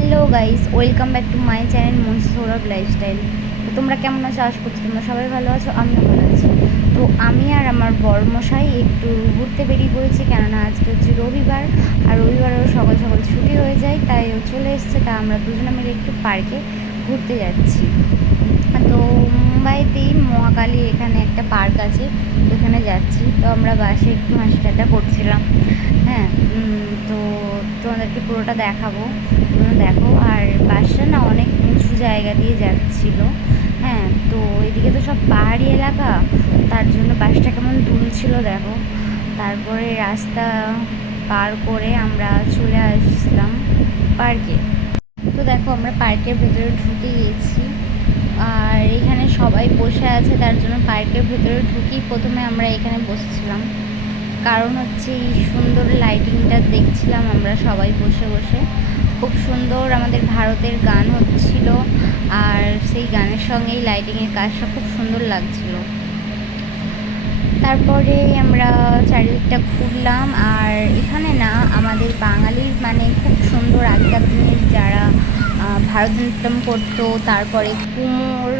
Hello guys, welcome back to my channel Manasa Sourav lifestyle. তো তোমরা কেমন আছো? আশা করছি তোমরা সবাই ভালো আছো, আমিও ভালো আছি। তো আমি আর আমার বড়মশাই একটু ঘুরতে বেরিয়ে পড়েছি, কেননা আজকে হচ্ছে রবিবার, আর রবিবারও সকাল সকাল ছুটি হয়ে যায়, তাই ও চলে এসছে। তা আমরা দুজনে মিলে একটু পার্কে ঘুরতে যাচ্ছি। তো মুম্বাইতেই মহাকালী এখানে একটা পার্ক আছে, ওখানে যাচ্ছি। তো আমরা বাসে একটু হাসি ঠাট্টা করছিলাম। হ্যাঁ, তো তোমাদেরকে পুরোটা দেখাবো, তোমরা দেখো। আর বাসটা না অনেক উঁচু জায়গা দিয়ে যাচ্ছিলো। হ্যাঁ, তো এদিকে তো সব পাহাড়ি এলাকা, তার জন্য বাসটা কেমন দুলছিল দেখো। তারপরে রাস্তা পার করে আমরা চলে আসলাম পার্কে। তো দেখো আমরা পার্কের ভেতরে ঢুকে গিয়েছি, আর এখানে সবাই বসে আছে, তার জন্য পার্কের ভেতরে ঢুকেই প্রথমে আমরা এখানে বসেছিলাম। কারণ হচ্ছে এই সুন্দর লাইটিংটা দেখছিলাম আমরা সবাই বসে বসে। খুব সুন্দর আমাদের ভারতের গান হচ্ছিল, আর সেই গানের সঙ্গে এই লাইটিংয়ের কাজটা খুব সুন্দর লাগছিল। তারপরে আমরা চারিদিকটা ঘুরলাম। আর এখানে না আমাদের বাঙালির মানে খুব সুন্দর আগেকার দিনের যারা ভারতনাট্যম করতো, তারপরে কুমোর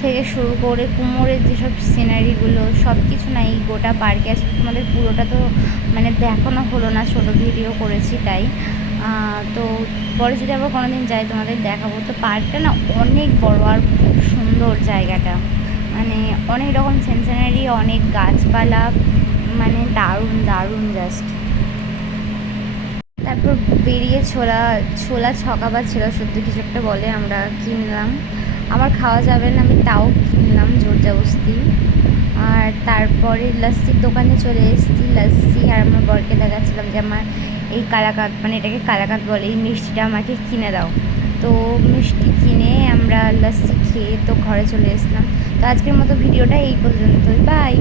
থেকে শুরু করে কুমোরের যেসব সিনারিগুলো সব কিছু না এই গোটা পার্কে আছে। তোমাদের পুরোটা তো মানে দেখানো হলো না, ছোটো ভিডিও করেছি তাই। তো পরে যদি আবার কোনো দিন যাই তোমাদের দেখাবো। তো পার্কটা না অনেক বড় আর খুব সুন্দর জায়গাটা, মানে অনেক রকম সিনারি, অনেক গাছপালা, মানে দারুণ দারুণ জাস্ট। তারপর বেরিয়ে ছোলা ছোলা ছকা বা ছোলা শুদ্ধ কিছু একটা বলে, আমরা কিনলাম। আমার খাওয়া যাবে না, আমি তাও কিনলাম জোর জবস্তি। আর তারপরে লস্যির দোকানে চলে এসেছি, লস্যি। আর আমার বরকে দেখাচ্ছিলাম যে আমার এই কালাকাঁদ, মানে এটাকে কালাকাঁদ বলে, এই মিষ্টিটা আমাকে কিনে দাও। তো মিষ্টি কিনে আমরা লস্যি খেয়ে তো ঘরে চলে এসলাম। তো আজকের মতো ভিডিওটা এই পর্যন্তই, বাই।